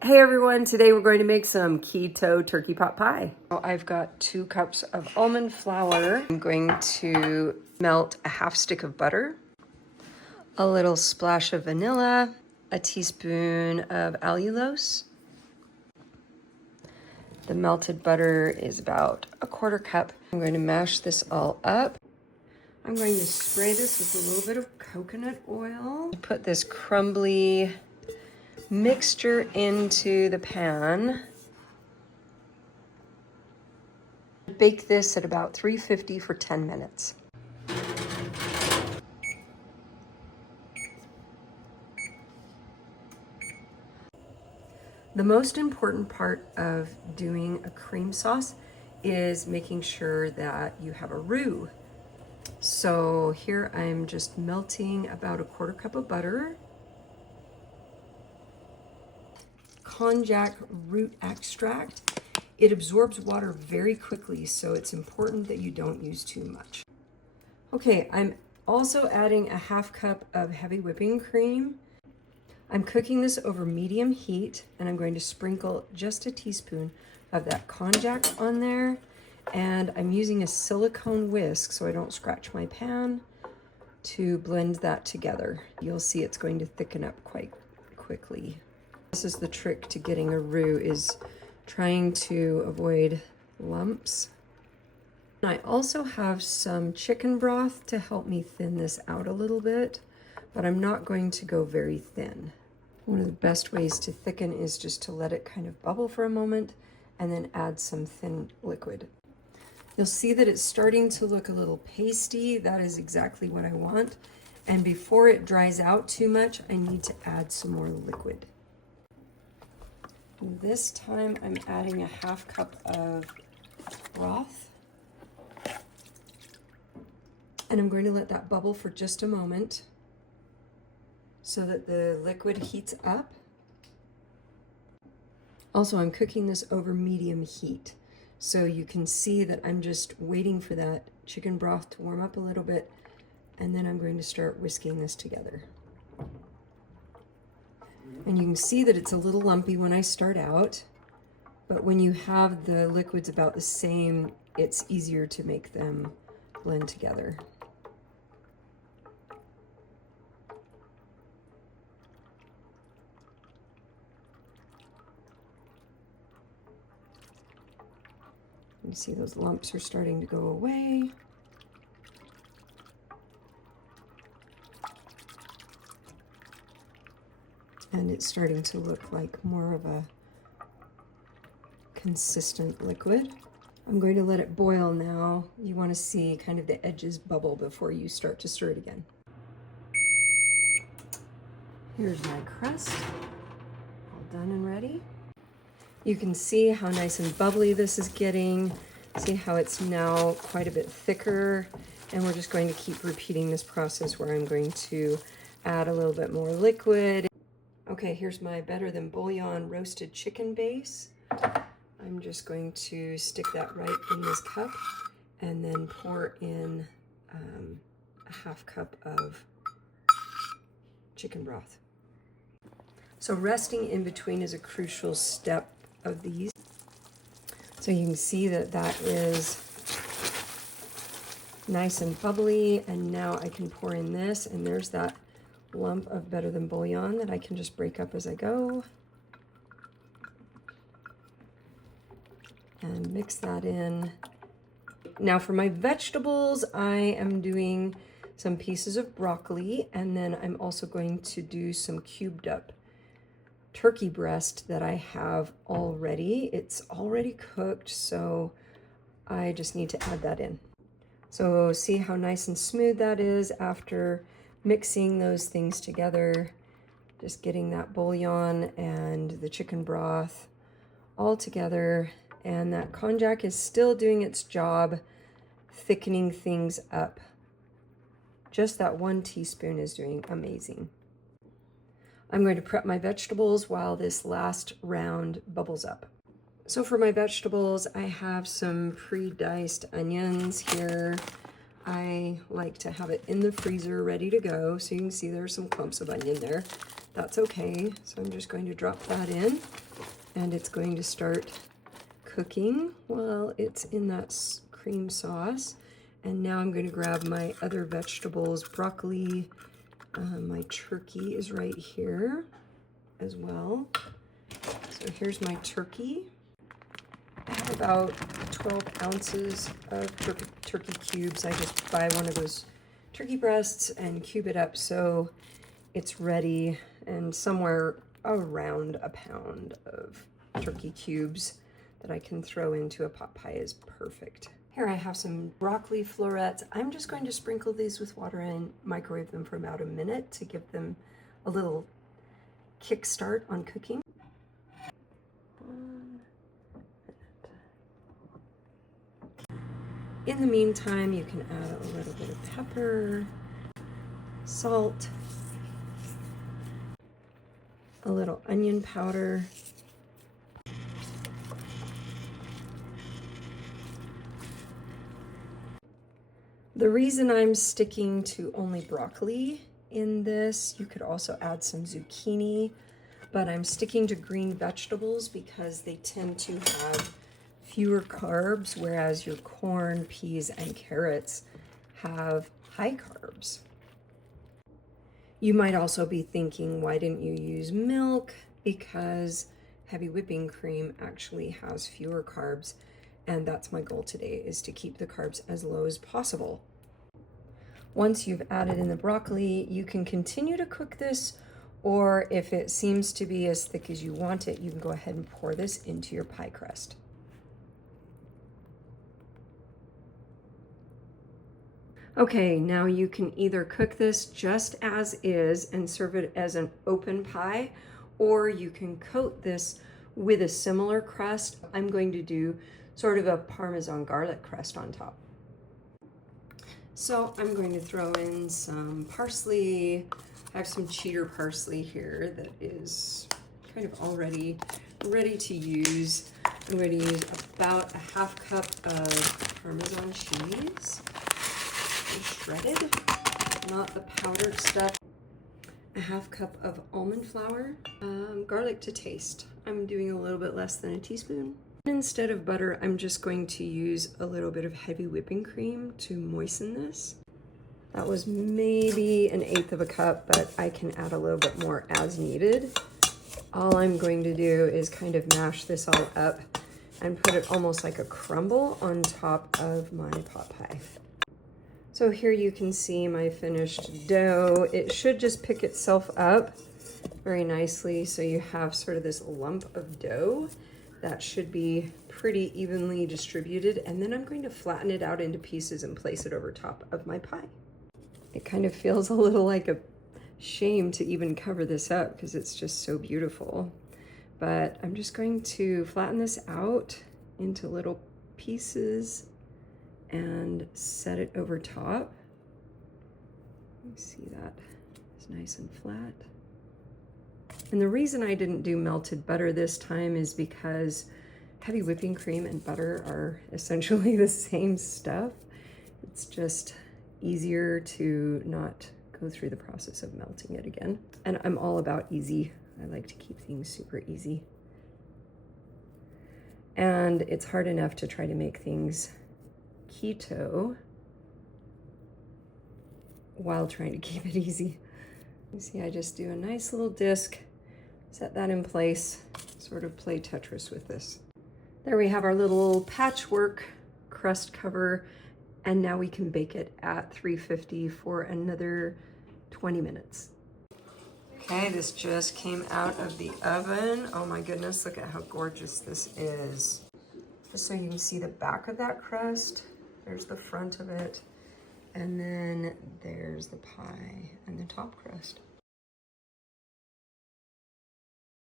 Hey everyone, today we're going to make some keto turkey pot pie. I've got 2 cups of almond flour. I'm going to melt a half stick of butter, a little splash of vanilla, a teaspoon of allulose. The melted butter is about a 1/4 cup. I'm going to mash this all up. I'm going to spray this with a little bit of coconut oil. Put this crumbly mixture into the pan. Bake this at about 350 for 10 minutes. The most important part of doing a cream sauce is making sure that you have a roux. So here I'm just melting about a 1/4 cup of butter, konjac root extract. It absorbs water very quickly, so it's important that you don't use too much. Okay, I'm also adding a 1/2 cup of heavy whipping cream. I'm cooking this over medium heat, and I'm going to sprinkle just a teaspoon of that konjac on there. And I'm using a silicone whisk so I don't scratch my pan to blend that together. You'll see it's going to thicken up quite quickly. This is the trick to getting a roux, is trying to avoid lumps. I also have some chicken broth to help me thin this out a little bit, but I'm not going to go very thin. One of the best ways to thicken is just to let it kind of bubble for a moment and then add some thin liquid. You'll see that it's starting to look a little pasty. That is exactly what I want. And before it dries out too much, I need to add some more liquid. This time I'm adding a 1/2 cup of broth. And I'm going to let that bubble for just a moment so that the liquid heats up. Also, I'm cooking this over medium heat. So you can see that I'm just waiting for that chicken broth to warm up a little bit, and then I'm going to start whisking this together. And you can see that it's a little lumpy when I start out, but when you have the liquids about the same, it's easier to make them blend together. You see those lumps are starting to go away. And it's starting to look like more of a consistent liquid. I'm going to let it boil now. You want to see kind of the edges bubble before you start to stir it again. Here's my crust, all done and ready. You can see how nice and bubbly this is getting. See how it's now quite a bit thicker. And we're just going to keep repeating this process where I'm going to add a little bit more liquid. Okay, here's my better than bullion roasted chicken base. I'm just going to stick that right in this cup and then pour in a 1/2 cup of chicken broth. So resting in between is a crucial step of these. So you can see that that is nice and bubbly, and now I can pour in this, and there's that lump of better than bullion that I can just break up as I go. And mix that in. Now for my vegetables, I am doing some pieces of broccoli, and then I'm also going to do some cubed up turkey breast that I have already. It's already cooked, so I just need to add that in. So see how nice and smooth that is after mixing those things together, just getting that bouillon and the chicken broth all together. And that konjac is still doing its job, thickening things up. Just that 1 teaspoon is doing amazing. I'm going to prep my vegetables while this last round bubbles up. So for my vegetables, I have some pre-diced onions here. I like to have it in the freezer ready to go. So you can see there's some clumps of onion there. That's okay. So I'm just going to drop that in. and it's going to start cooking while it's in that cream sauce. And now I'm going to grab my other vegetables, broccoli. My turkey is right here as well. So here's my turkey. I have about 12 ounces of turkey cubes. I just buy one of those turkey breasts and cube it up so it's ready, and somewhere around a pound of turkey cubes that I can throw into a pot pie is perfect. Here I have some broccoli florets. I'm just going to sprinkle these with water and microwave them for about a minute to give them a little kickstart on cooking. 1 minute. In the meantime, you can add a little bit of pepper, salt, a little onion powder, the reason I'm sticking to only broccoli in this, you could also add some zucchini, but I'm sticking to green vegetables because they tend to have fewer carbs, whereas your corn, peas, and carrots have high carbs. You might also be thinking, why didn't you use milk? Because heavy whipping cream actually has fewer carbs, and that's my goal today, is to keep the carbs as low as possible. Once you've added in the broccoli, you can continue to cook this, or if it seems to be as thick as you want it, you can go ahead and pour this into your pie crust. Okay, now you can either cook this just as is and serve it as an open pie, or you can coat this with a similar crust. I'm going to do sort of a Parmesan garlic crust on top. So I'm going to throw in some parsley. I have some cheddar parsley here that is kind of already ready to use. I'm going to use about a half cup of Parmesan cheese, shredded, not the powdered stuff. A half cup of almond flour, garlic to taste. I'm doing a little bit less than a teaspoon. Instead of butter, I'm just going to use a little bit of heavy whipping cream to moisten this. That was maybe 1/8 of a cup, but I can add a little bit more as needed. All I'm going to do is kind of mash this all up and put it almost like a crumble on top of my pot pie. So here you can see my finished dough. It should just pick itself up very nicely. So you have sort of this lump of dough that should be pretty evenly distributed. And then I'm going to flatten it out into pieces and place it over top of my pie. It kind of feels a little like a shame to even cover this up because it's just so beautiful. But I'm just going to flatten this out into little pieces and set it over top. You see that it's nice and flat. And the reason I didn't do melted butter this time is because heavy whipping cream and butter are essentially the same stuff. It's just easier to not go through the process of melting it again. And I'm all about easy. I like to keep things super easy. And it's hard enough to try to make things keto while trying to keep it easy. You see, I just do a nice little disc, set that in place, sort of play Tetris with this. There we have our little patchwork crust cover, and now we can bake it at 350 for another 20 minutes. Okay, this just came out of the oven. Oh my goodness, look at how gorgeous this is. Just so you can see the back of that crust, there's the front of it, and then there's the pie and the top crust.